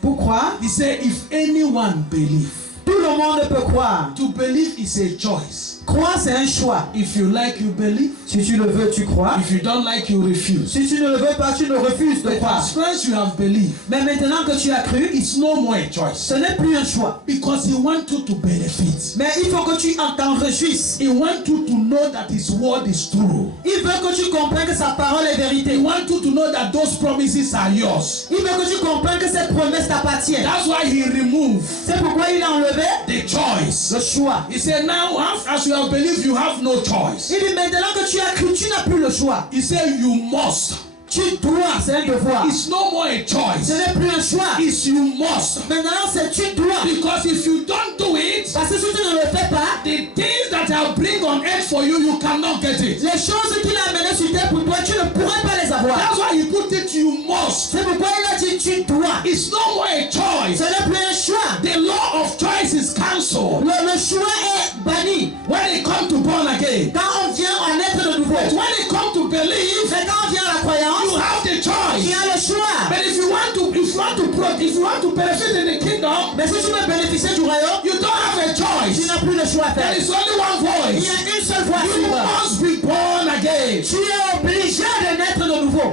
Pour croire, he said if anyone believe, tout le monde peut croire. to believe is a choice. Croire, c'est un choix. If you like, you believe. Si tu le veux, tu crois. If you don't like, you refuse. Si tu ne le veux pas, tu ne refuses de But croire. as far as you have believed, Mais maintenant que tu as cru, it's no more a choice. ce n'est plus un choix. Because he wants you to benefit. Mais il faut que tu t'en réjouisses. He wants you to know that his word is true. Il veut que tu comprennes que sa parole est He vérité. wants you to know that those promises are yours. Il veut que tu comprennes que cette promesse t'appartient. That's why he removed C'est pourquoi il a enlevé the choice. le choix. He said, now as you have believed, you have no choice. Il dit maintenant que tu as cru, tu n'as plus le choix. He said, you must. Tu dois, c'est un devoir. It's no more a Ce choice. n'est plus un choix. It's you must. Maintenant c'est tu dois. Because if you don't do it, Parce que si tu ne le fais pas, the things that I'll bring on earth for you, you cannot get it. les choses qu'il a amenées sur terre pour toi, tu ne pourrais pas les avoir. That's why he put it, you must. C'est pourquoi il a dit tu dois. It's no more a Ce choice. n'est plus un choix. The law of choice is cancelled Le choix est banni. when it comes to born again. Quand on vient en être de nouveau. But when it comes to believe, Mais quand on vient à la you croyance, have the tu choice. as le choix. But if you want to benefit in the kingdom, Mais si tu veux bénéficier du royaume, you don't have a tu choice. n'as plus le choix à There faire. is only one Il y voice. a une seule voie You libre. must be born again. Tu es obligé de naître de nouveau.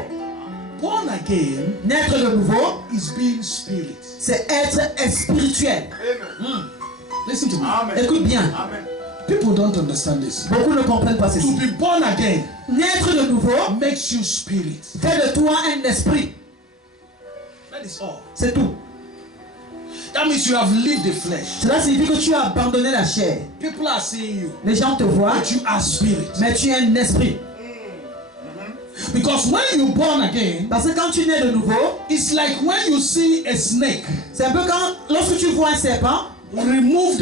Born again Naître de nouveau, is being spirit. c'est être spirituel. Listen to me. Amen. Écoute bien, Amen. People don't understand this. beaucoup ne comprennent pas To ceci. be born again Naître de nouveau makes you spirit. fait de toi un esprit. That is all. C'est tout. That means you have lived the flesh. Cela signifie que tu as abandonné la chair. People are seeing you, Les gens te voient, but you are spirit. mais tu es un esprit. Because when you're born again, Parce que quand tu nais de nouveau, it's like when you see a snake, c'est un peu quand, lorsque tu vois un serpent remove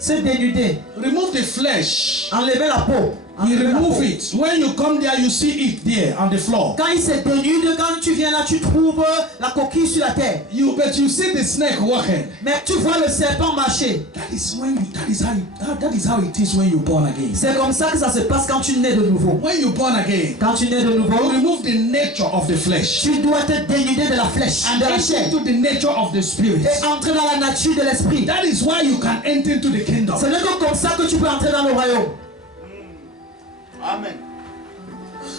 se dénuder, remove the flesh. enlever la peau. You enlever la remove peau. it. When you come there, you see it there on the floor. Quand il se dénude, quand tu viens là, tu trouves la coquille sur la terre. But you see the snake walking. Mais tu vois le serpent marcher. That is how it is when you're born again. C'est comme ça que ça se passe quand tu nais de nouveau. When you're born again, Quand tu nais de you nouveau, remove the nature of the flesh tu dois te dénuder de la flèche, and de la enter chair, into the nature of the spirit. et entrer dans la nature de l'esprit. That is why you can enter into the kingdom. Ce n'est que comme ça que tu peux entrer dans le royaume. Amen.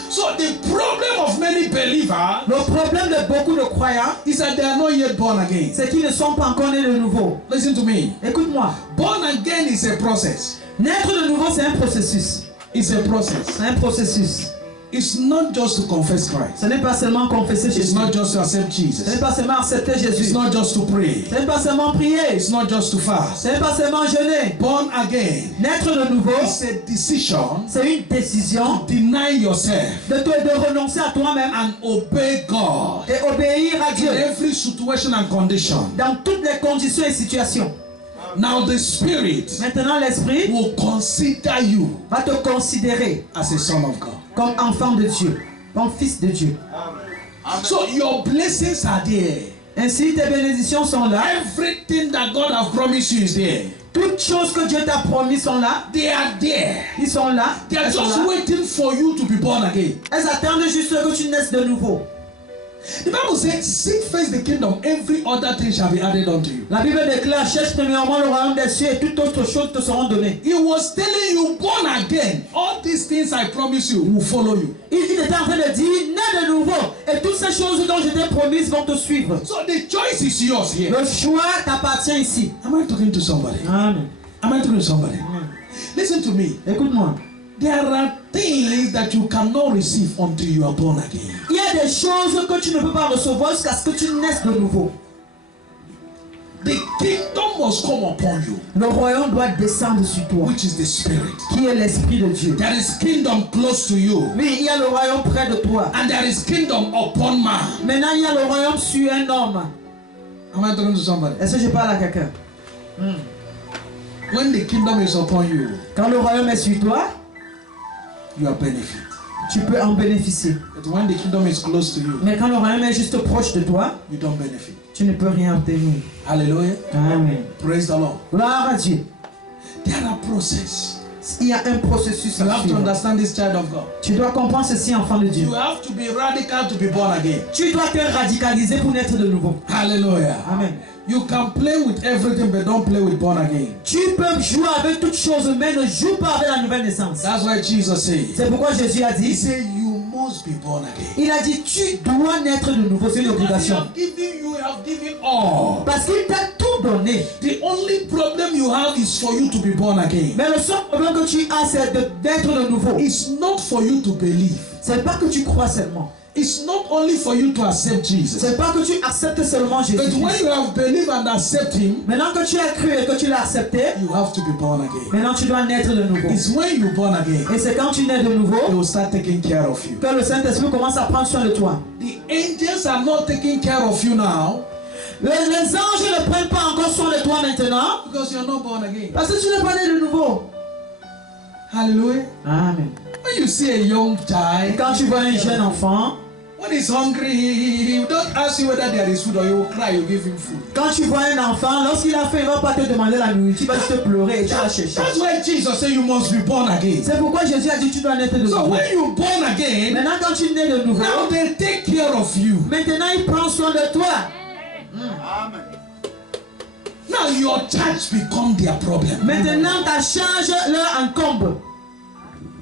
So the problem of many believers Le problème de beaucoup de croyants, is that they are not yet born again. c'est qu'ils ne sont pas encore nés de nouveau. Listen to me. Écoute-moi, Born again is a process. naître de nouveau, c'est un processus. It's a process. C'est un processus. It's not just to confess Christ. Ce n'est pas seulement confesser It's Jésus. not just to accept Ce n'est Jesus. pas seulement accepter It's Jésus. not just to pray. Ce n'est pas seulement prier. It's not just to fast. Ce n'est pas seulement jeûner. Born again Naître de nouveau, is a decision c'est une décision to deny yourself de renoncer à toi-même and obey God et obéir à in Dieu every situation and condition. dans toutes les conditions et situations. Now the Spirit Maintenant, l'Esprit will consider you va te considérer as a son of God. comme enfant de Dieu, comme fils de Dieu. So your blessings are there. Ainsi, tes bénédictions sont là. Everything that God has promised you is there. Toutes choses que Dieu t'a promis sont là. They are there. Ils sont là. They are Elles sont just là. waiting for you to be born again. Elles attendent juste que tu naisses de nouveau. The Bible says, seek first the kingdom, every other thing shall be added unto you. La Bible déclare, cherche premièrement le royaume des cieux et toutes autres choses te seront données. He was telling you, born again, all these things I promise you will follow you. Il était en train de dire, nais de nouveau. Et toutes ces choses dont je t'ai promises vont te suivre. So the choice is yours here. Le choix t'appartient ici. Am I talking to somebody? Amen. Am I talking to somebody? Listen to me. Écoute-moi. There are things that you cannot receive until you are born again. Il y a des choses que tu ne peux pas recevoir jusqu'à ce que tu naisses de nouveau. The kingdom must come upon you, Le royaume doit descendre sur toi, which is the Spirit. qui est l'Esprit de Dieu. There is kingdom close to you, Oui, il y a le royaume près de toi. and there is kingdom upon man. Maintenant, il y a le royaume sur un homme. Am I talking to somebody? Est-ce que je parle à quelqu'un? When the kingdom is upon you, Quand le royaume est sur toi, you are benefit. tu peux en bénéficier. But when the kingdom is close to you, Mais quand le royaume est juste proche de toi, you don't benefit. tu ne peux rien obtenir. Hallelujah. Amen. Praise the Lord. Gloire à Dieu. There are process. Il y a un processus You à have to suivre. understand this child of God. Tu dois comprendre ceci, enfant de Dieu. You have to be radical to be born again. Tu dois te radicaliser pour naître de nouveau. Hallelujah. Amen. You can play with everything, but don't play with born again. Tu peux jouer avec toutes choses, mais ne joue pas avec la nouvelle naissance. That's why Jesus said, C'est pourquoi Jésus a He dit, said, you must be born again. il a dit, tu dois naître de nouveau. C'est une Because obligation. you have given all. Parce qu'il t'a tout donné. The only problem you have is for you to be born again. Mais le seul problème que tu as, c'est d'être de nouveau. It's not for you to believe. C'est pas que tu crois seulement. It's not only for you to accept Jesus. C'est pas que tu acceptes seulement But Jésus. when you have believed and accept Him, Maintenant que tu as cru et que tu l'as accepté, you have to be born again. maintenant tu dois naître de nouveau. It's when you're born again, Et c'est quand tu nais de nouveau He will start taking care of you. que le Saint-Esprit commence à prendre soin de toi. The angels are not taking care of you now Les anges ne prennent pas encore soin de toi maintenant because you're not born again. parce que tu n'es pas né de nouveau. Hallelujah. Amen. When you see a young Et child, quand tu vois un jeune enfant, when he's hungry, he don't ask you whether there is food or he will cry, you give him food. quand tu vois un enfant, lorsqu'il a faim, il ne va pas te demander la nourriture, il va juste pleurer et tu vas chercher. That's why Jesus said you must be born again. C'est pourquoi Jésus a dit tu dois naître de So nouveau. when you're born again, Maintenant quand tu nais de nouveau, now they take care of you. maintenant il prend soin de toi. Amen. Now your charge become their problem. Maintenant ta charge leur incombe.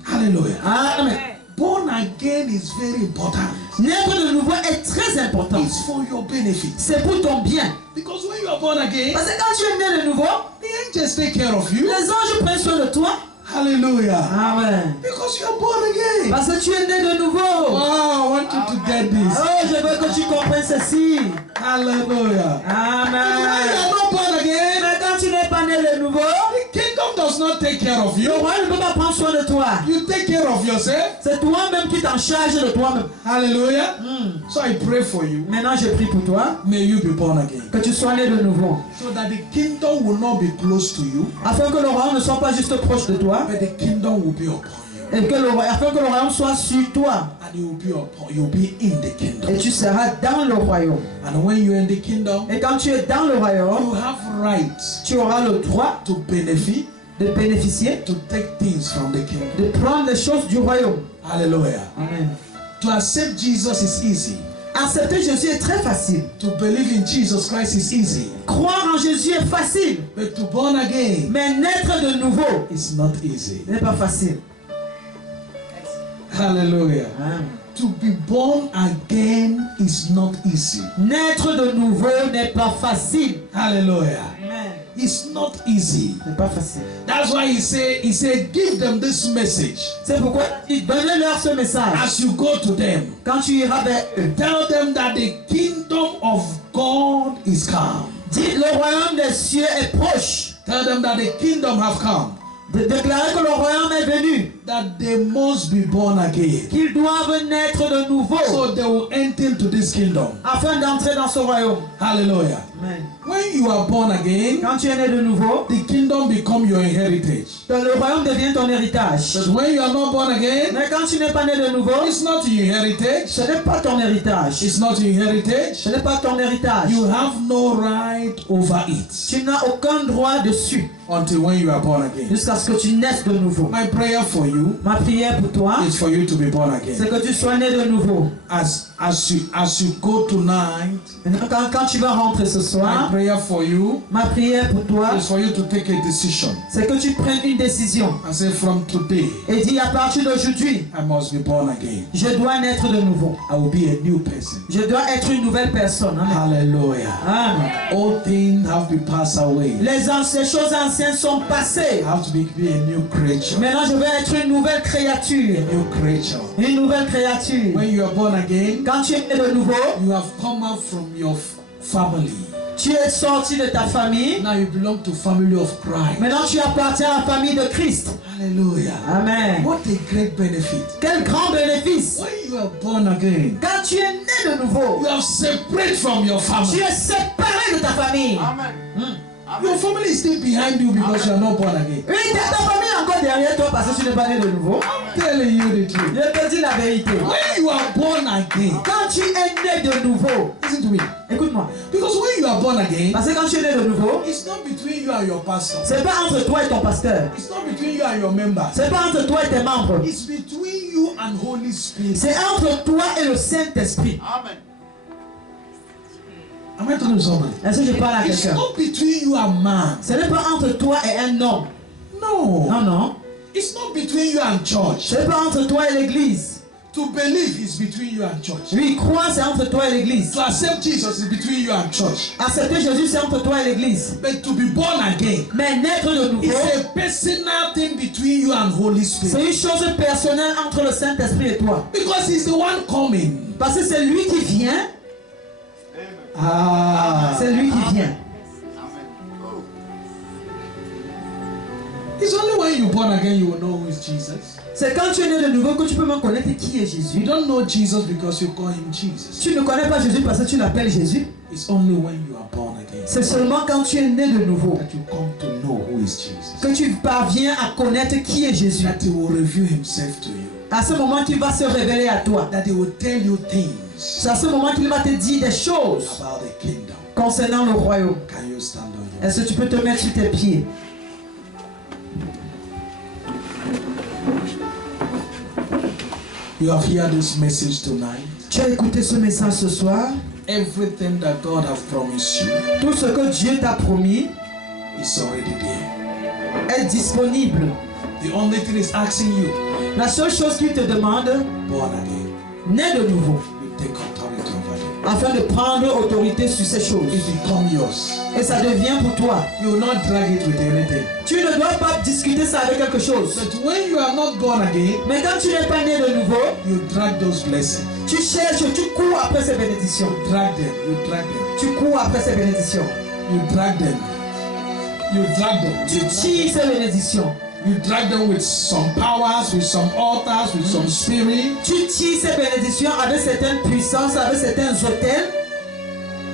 Hallelujah. Amen. Born again is very important. Naître de nouveau est très important. It's for your benefit. C'est pour ton bien. Because when you are born again, Parce que quand tu es né de nouveau, the angels take care of you. les anges prennent soin de toi. Hallelujah. Amen. Because you are born again. Parce que tu es né de nouveau. Wow, I want you to get this. Oh, je veux que tu comprennes ceci. Hallelujah. When you Amen. are not born again, Mais quand tu n'es pas né de nouveau, the kingdom does not take care of le you. royaume ne peut pas prendre soin de toi. You take care of yourself. C'est toi-même qui t'en charge de toi-même. Hallelujah. So I pray for you. Maintenant, je prie pour toi May you be born again. que tu sois né de nouveau. So that the kingdom will not be close to you, Afin que le royaume ne soit pas juste proche de toi. but the kingdom will be upon you. Et que afin que le royaume soit sur toi. And you'll be in the kingdom. Et tu seras dans le royaume. And when you're in the kingdom, Et quand tu es dans le royaume, you have rights tu auras le droit to benefit, de bénéficier, to take things from the kingdom. de prendre les choses du royaume. Hallelujah. Amen. To accept Jesus is easy. Accepter Jésus est très facile. To believe in Jesus Christ is easy. Croire en Jésus est facile. But to born again Mais naître de nouveau is not easy. n'est pas facile. Hallelujah. Amen. To be born again is not easy. Naître de nouveau n'est pas facile. Hallelujah. Amen. It's not easy. C'est pas facile. That's why he said, give them this message. C'est pourquoi il donnez-leur ce message. As you go to them, Quand tu iras vers eux, tell them that the kingdom of God is come. dis le royaume des cieux est proche. Tell them that the kingdom have come. Déclarez que le royaume est venu. that they must be born again. qu'ils doivent naître de nouveau So they will enter into this kingdom. afin d'entrer dans ce royaume. Hallelujah. Amen. When you are born again, Quand tu es né de nouveau, the kingdom become your heritage. le royaume devient ton héritage. But when you are not born again, Mais quand tu n'es pas né de nouveau, it's not your heritage. ce n'est pas ton héritage. It's not your heritage. Ce n'est pas ton héritage. You have no right over it Tu n'as aucun droit dessus until when you are born again. jusqu'à ce que tu naisses de nouveau. My prayer for you Ma prière pour toi, is for you to be born c'est again. que tu sois né de nouveau. As you go tonight, Maintenant, quand tu vas rentrer ce my soir, prayer for you ma prière pour toi, is for you to take a decision c'est que tu prennes une décision and say, from today, et dis à partir d'aujourd'hui, I must be born again. je dois naître de nouveau. I will be a new person. Je dois être une nouvelle personne. Amen. Hallelujah. Amen. All things have to pass away. Les choses anciennes sont passées. I have to be a new creature. Maintenant, je vais être une nouvelle créature. A new creature. Une nouvelle créature. When you are born again, Quand tu es né de nouveau, you have come out from your family. tu es sorti de ta famille. Now you belong to family of Christ. Maintenant, tu appartiens à la famille de Christ. Hallelujah. Amen. What a great benefit. Quel grand bénéfice. When you are born again, Quand tu es né de nouveau, you are separate from your tu family. es séparé de ta famille. Amen. Your family is still behind you because you are not born again. Oui, ta famille est encore derrière toi parce que tu n'es pas né de nouveau. I'm telling you the truth. Je te dis la vérité. When you are born again, Quand tu es né de nouveau, listen to me. écoute-moi. Because when you are born again, Parce que quand tu es né de nouveau, it's not between you and your pastor. c'est pas entre toi et ton pasteur. It's not between you and your members. C'est pas entre toi et tes membres. It's between you and Holy Spirit. C'est entre toi et le Saint-Esprit. Amen. Am I talking to somebody? Est-ce que je parle à It's quelqu'un? not between you and man. Ce n'est pas entre toi et un homme. No. Non, non. It's not between you and church. Ce n'est pas entre toi et l'église. To believe is between you and church. Oui, croire, c'est entre toi et l'église. To accept Jesus is between you and church. Accepter Jésus, c'est entre toi et l'église. But to be born again Mais naître de nouveau, is a personal thing between you and Holy c'est Spirit. une chose personnelle entre le Saint-Esprit et toi. Because he's the one coming. Parce que c'est lui qui vient. Ah. C'est lui qui vient. Amen. Oh. It's only when you're born again you will know who is Jesus. C'est quand tu es né de nouveau que tu peux même connaître qui est You Jésus. don't know Jesus because you call him Jesus. Tu ne connais pas Jésus parce que tu l'appelles Jésus. It's only when you are born again C'est seulement quand tu es né de nouveau that you come to know who is Jesus. que tu parviens à connaître qui est Jésus. That he will reveal himself to you. À ce moment, il va se révéler à toi. That he will tell you things C'est à ce moment qu'il va te dire des choses about the kingdom. concernant le royaume. Can you stand on your Est-ce que tu peux te mettre sur tes pieds? You have heard this message tonight. Tu as écouté ce message ce soir. Everything that God has promised you Tout ce que Dieu t'a promis is already there. est disponible. The only thing is asking you, La seule chose qu'il te demande, born again, naît de nouveau, you take authority over them. afin de prendre autorité sur ces choses. It become yours. Et ça devient pour toi. You will not drag it with anything. Tu ne dois pas discuter ça avec quelque chose. But when you are not born again, Mais quand tu n'es pas né de nouveau, you drag those blessings. tu cherches, tu cours après ces bénédictions. Drag them. You drag them. Tu cours après ces bénédictions. You drag them. You drag them. Tu tires ces bénédictions. You drag them with some powers, with some altars, with some spirit. Tu tires ces bénédictions avec certaines puissances, avec certains hôtels,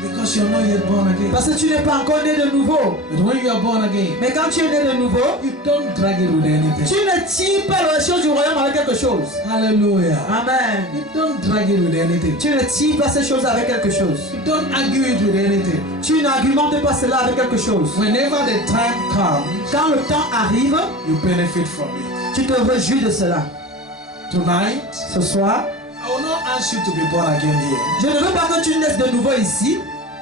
Because you're not yet born again. parce que tu n'es pas encore né de nouveau. But when you are born again, Mais quand tu es né de nouveau, you don't drag it with anything. tu ne tires pas les choses du royaume avec quelque chose. Hallelujah. Amen. You don't drag it with anything. Tu ne tires pas ces choses avec quelque chose. You don't argue it with anything. Tu n'argumentes pas cela avec quelque chose. Whenever the time comes, Quand le temps arrive, you benefit from it. tu te réjouis de cela. Tonight, Ce soir, I will not ask you to be born again here. je ne veux pas que tu naisses de nouveau ici.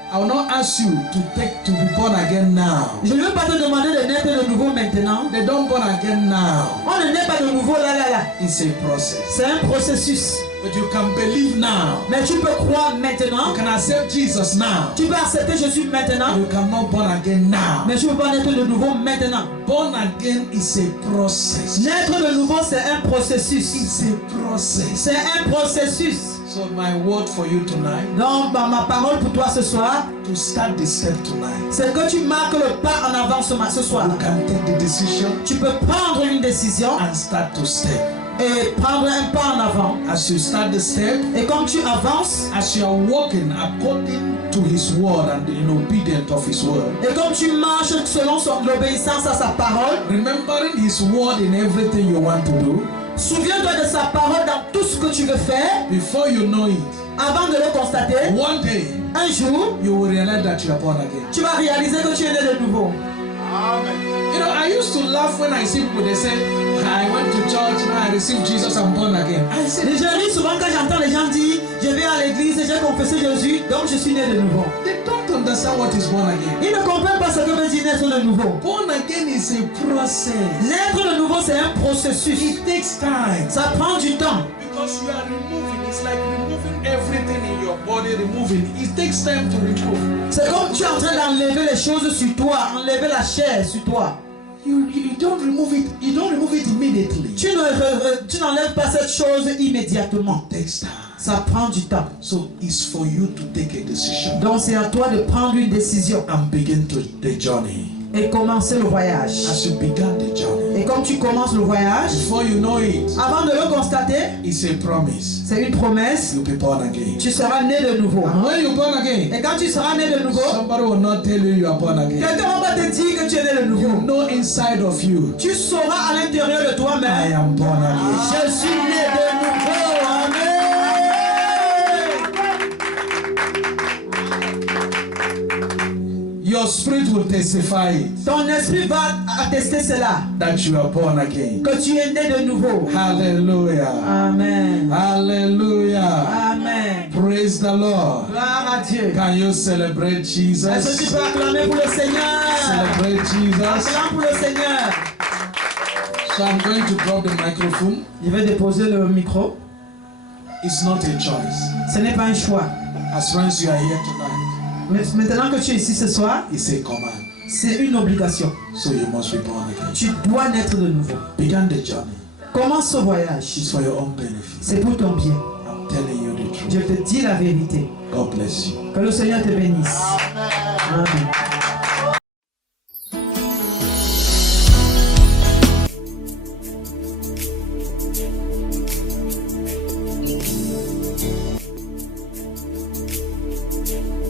I will not ask you to be born again now. Je ne veux pas te demander de naître de nouveau maintenant. They don't born again now. On ne naît pas de nouveau là, là, là. It's a process. C'est un processus. But you can believe now. Mais tu peux croire maintenant. You can accept Jesus now. Tu peux accepter Jésus maintenant. You cannot born again now. Mais tu ne peux pas naître de nouveau maintenant. Born again is a process. Naître de nouveau, c'est un processus. It's a process. C'est un processus. So So my word for you tonight, Donc, ma parole pour toi ce soir, to start the step tonight. c'est que tu marques le pas en avant ce soir. You can take the decision Tu peux prendre une décision and start to step. et prendre un pas en avant. As you start the step, Et comme tu avances, as you are walking according to His word and in obedience of His word, et comme tu marches selon l'obéissance à sa parole, remembering His word in everything you want to do, souviens-toi de sa parole dans tout ce que tu veux faire. before you know it, Avant de le constater, one day un jour, you will realize that you are born again. tu vas réaliser que tu es né de nouveau. Amen. You know, I used to laugh when I see people, they say, I went to church, now I received Jesus, I'm born again. I said, Et je ris souvent quand j'entends les gens dire, je vais à l'église et j'ai confessé Jésus, donc je suis né de nouveau. they don't understand what is born again. Ils ne comprennent pas ce que veut dire naître de nouveau. Born again is a process. Naître de nouveau, c'est un processus. It takes time. Ça prend du temps. Because you are removing, it's like removing everything in your body, removing. It takes time to remove. C'est comme tu es en train d'enlever les choses sur toi, enlever la chair sur toi. You don't remove it, immediately. Tu n'enlèves pas cette chose immédiatement. It takes time. Ça prend du temps. So it's for you to take a decision Donc c'est à toi de prendre une décision and begin to the journey. et commencer le voyage. As you began the journey, Et comme tu commences le voyage, before you know it, avant de le constater, it's a promise. c'est une promesse, You'll be born again. tu seras né de nouveau. And when you're born again, Et quand tu seras né de nouveau, somebody will not tell you you are born again. quelqu'un va te dire que tu es né de You nouveau. know inside of you, Tu sauras à l'intérieur de I toi-même, am born again. je suis né de nouveau. Amen. Your spirit will testify it, Ton esprit va attester cela, that you are born again. que tu es né de nouveau. Hallelujah. Amen. Hallelujah. Amen. Praise the Lord. Gloire à Dieu. Can you celebrate Est-ce que tu Jesus? peux acclamer pour le Seigneur? Celebrate Jesus. Acclame pour le Seigneur. So I'm going to drop the microphone. Je vais déposer le micro. It's not a choice. Ce n'est pas un choix. As long as you are here tonight, Mais maintenant que tu es ici ce soir, it's a command. c'est une obligation. So you must be born again. Tu dois naître de nouveau. Begin the journey. Commence ce voyage. It's for your own benefit. C'est pour ton bien. I'm telling you the Je truth. te dis la vérité. God bless you. Que le Seigneur te bénisse. Amen.